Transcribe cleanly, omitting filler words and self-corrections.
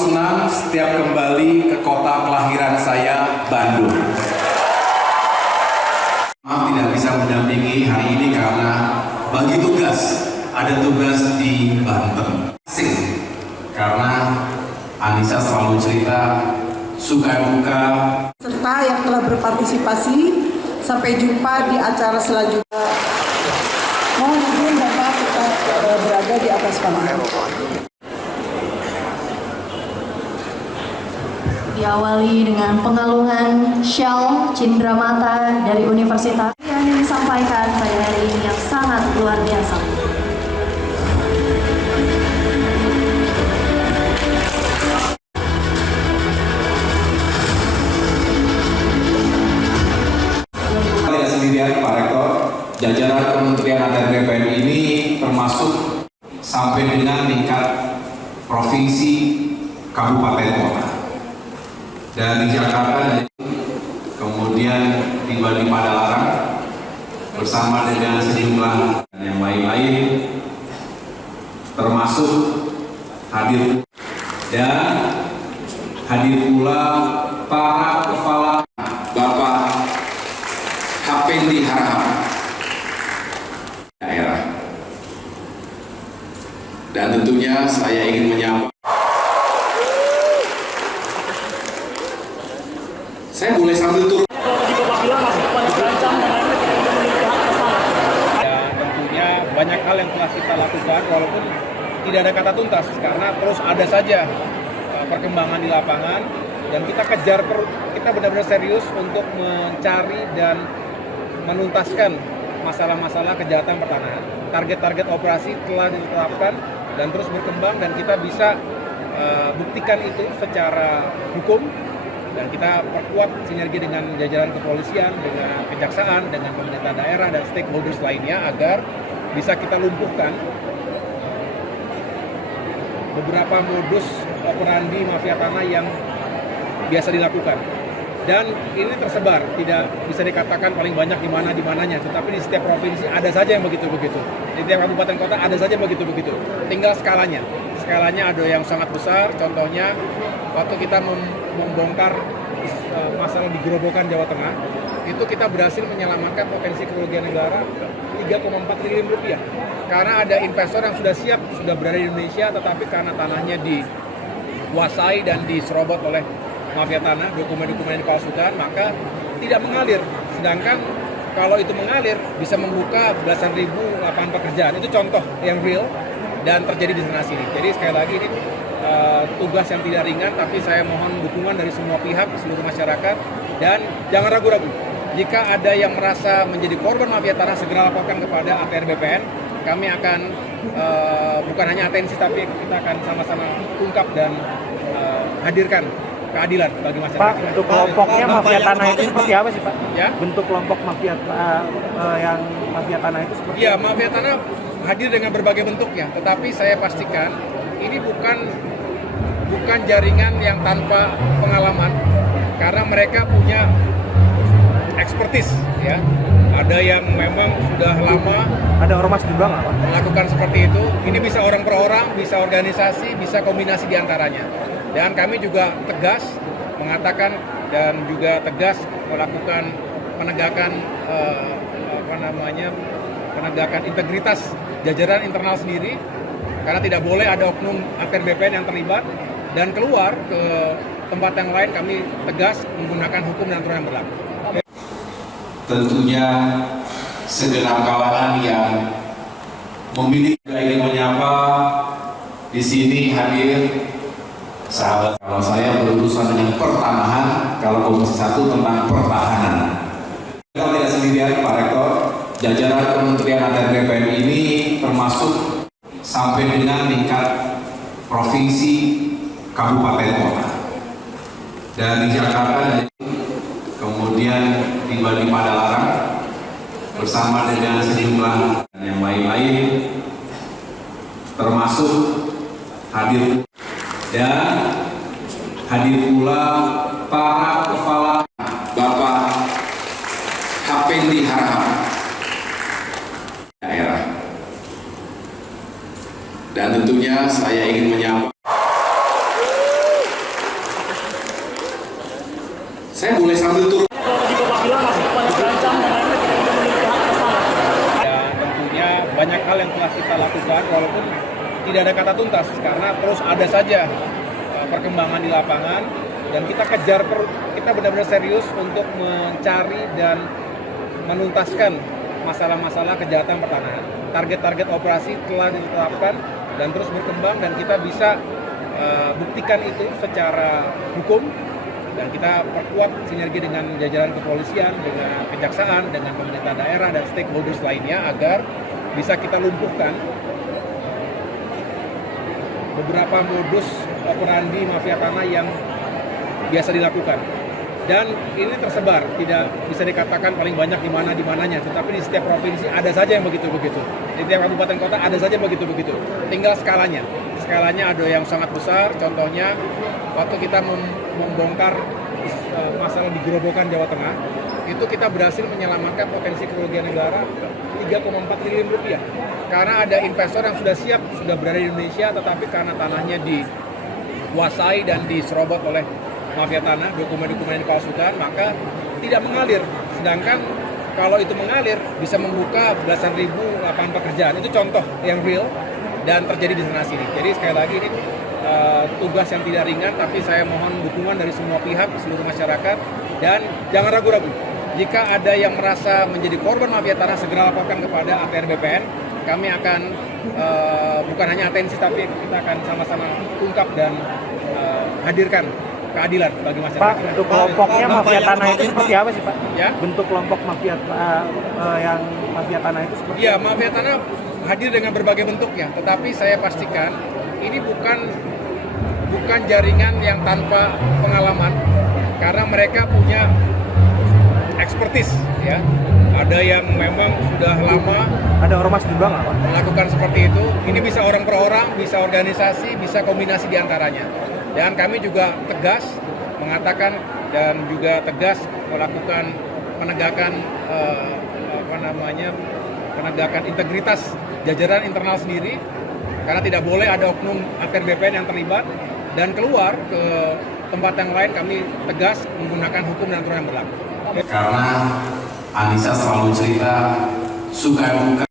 senang setiap kembali ke kota kelahiran saya, Bandung. Maaf tidak bisa mendampingi hari ini karena bagi tugas, ada tugas di Banten. Asik, karena Anissa selalu cerita suka duka serta yang telah berpartisipasi. Sampai jumpa di acara selanjutnya. Mohon izin Bapak tetap berada di atas panggung. Diawali dengan pengalungan Shell Cindramata dari Universitas yang disampaikan pada hari ini yang sangat luar biasa. Tidak sendirian Pak Rektor, jajaran Kementerian ATR BPN ini termasuk sampai dengan tingkat provinsi, kabupaten, kota. Dari Jakarta, kemudian tiba di Padalarang bersama dengan sejumlah yang lain-lain, termasuk hadir dan hadir pula para kepala Bapak Hapendi Harahap daerah. Dan tentunya saya ingin menyapa. Saya boleh sambil turun. Ya, tentunya banyak hal yang telah kita lakukan walaupun tidak ada kata tuntas karena terus ada saja perkembangan di lapangan dan kita kejar, kita benar-benar serius untuk mencari dan menuntaskan masalah-masalah kejahatan pertanahan. Target-target operasi telah ditetapkan dan terus berkembang dan kita bisa buktikan itu secara hukum. Dan kita perkuat sinergi dengan jajaran kepolisian, dengan kejaksaan, dengan pemerintah daerah dan stakeholders lainnya agar bisa kita lumpuhkan beberapa modus operandi mafia tanah yang biasa dilakukan. Dan ini tersebar, tidak bisa dikatakan paling banyak di mananya, tetapi di setiap provinsi ada saja yang begitu-begitu. Di setiap kabupaten kota ada saja begitu-begitu. Tinggal skalanya. Skalanya ada yang sangat besar, contohnya waktu kita membongkar masalah di Gerobokan, Jawa Tengah, itu kita berhasil menyelamatkan potensi kerugian negara 3,4 triliun rupiah. Karena ada investor yang sudah siap, sudah berada di Indonesia, tetapi karena tanahnya dikuasai dan diserobot oleh mafia tanah, dokumen-dokumen yang dipalsukan, maka tidak mengalir. Sedangkan kalau itu mengalir, bisa membuka belasan ribu lapangan pekerjaan. Itu contoh yang real dan terjadi di sana sini. Jadi sekali lagi ini tugas yang tidak ringan, tapi saya mohon dukungan dari semua pihak, seluruh masyarakat, dan jangan ragu-ragu. Jika ada yang merasa menjadi korban mafia tanah, segera laporkan kepada ATR BPN. Kami akan bukan hanya atensi, tapi kita akan sama-sama ungkap dan hadirkan keadilan bagi masyarakat. Pak, bentuk kelompoknya mafia tanah itu seperti apa sih Pak? Ya? Bentuk kelompok mafia yang mafia tanah itu seperti Ya, mafia tanah hadir dengan berbagai bentuknya, tetapi saya pastikan ini bukan jaringan yang tanpa pengalaman, karena mereka punya ekspertis, ya. Ada yang memang sudah lama. Ada ormas juga nggak Pak? Melakukan seperti itu. Ini bisa orang per orang, bisa organisasi, bisa kombinasi diantaranya. Dan kami juga tegas mengatakan dan juga tegas melakukan penegakan penegakan integritas jajaran internal sendiri, karena tidak boleh ada oknum ATR BPN yang terlibat dan keluar ke tempat yang lain. Kami tegas menggunakan hukum dan aturan yang berlaku. Tentunya segenap kalangan yang memiliki ingin menyapa di sini hadir sahabat. Kalau saya berurusan dengan pertanahan, kalau Komisi 1 tentang pertahanan. Kalau tidak sendirian Pak Rektor, jajaran Kementerian ATR BPN ini termasuk sampai dengan tingkat provinsi, kabupaten, kota. Dari Jakarta, kemudian tiba di Padalarang bersama dengan sejumlah yang lain-lain, termasuk hadir dan hadir pula para kepala Bapak Hapendi Harahap daerah. Dan tentunya saya ingin menyapa. Saya boleh sambil turun. Dan tentunya banyak hal yang telah kita lakukan walaupun tidak ada kata tuntas karena terus ada saja perkembangan di lapangan dan kita kejar kita benar-benar serius untuk mencari dan menuntaskan masalah-masalah kejahatan pertanahan. Target-target operasi telah ditetapkan dan terus berkembang dan kita bisa buktikan itu secara hukum dan kita perkuat sinergi dengan jajaran kepolisian, dengan kejaksaan, dengan pemerintah daerah dan stakeholders lainnya agar bisa kita lumpuhkan beberapa modus operandi mafia tanah yang biasa dilakukan. Dan ini tersebar, tidak bisa dikatakan paling banyak di mananya, tetapi di setiap provinsi ada saja yang begitu-begitu. Di setiap kabupaten kota ada saja yang begitu-begitu. Tinggal skalanya. Skalanya ada yang sangat besar, contohnya waktu kita membongkar masalah di Gerobokan Jawa Tengah, itu kita berhasil menyelamatkan potensi kerugian negara 3,4 triliun rupiah. Karena ada investor yang sudah siap, sudah berada di Indonesia, tetapi karena tanahnya dikuasai dan diserobot oleh mafia tanah, dokumen-dokumen yang dipalsukan, maka tidak mengalir. Sedangkan kalau itu mengalir, bisa membuka belasan ribu lapangan pekerjaan. Itu contoh yang real dan terjadi di sana sini. Jadi sekali lagi ini tugas yang tidak ringan, tapi saya mohon dukungan dari semua pihak, seluruh masyarakat, dan jangan ragu-ragu. Jika ada yang merasa menjadi korban mafia tanah, segera laporkan kepada ATR BPN. Kami akan bukan hanya atensi, tapi kita akan sama-sama ungkap dan hadirkan keadilan bagi masyarakat. Pak, bentuk kelompoknya mafia tanah itu seperti apa sih Pak? Ya? Bentuk kelompok mafia yang mafia tanah itu seperti Iya, mafia tanah hadir dengan berbagai bentuknya, tetapi saya pastikan ini bukan jaringan yang tanpa pengalaman, karena mereka punya expertise, ya. Ada yang memang sudah lama ada ormas juga nggak Pak? melakukan seperti itu. Ini bisa orang per orang, bisa organisasi, bisa kombinasi di antaranya. Dan kami juga tegas mengatakan dan juga tegas melakukan penegakan penegakan integritas jajaran internal sendiri, karena tidak boleh ada oknum ATR BPN yang terlibat dan keluar ke tempat yang lain. Kami tegas menggunakan hukum dan aturan yang berlaku. Karena Anissa selalu cerita suka buka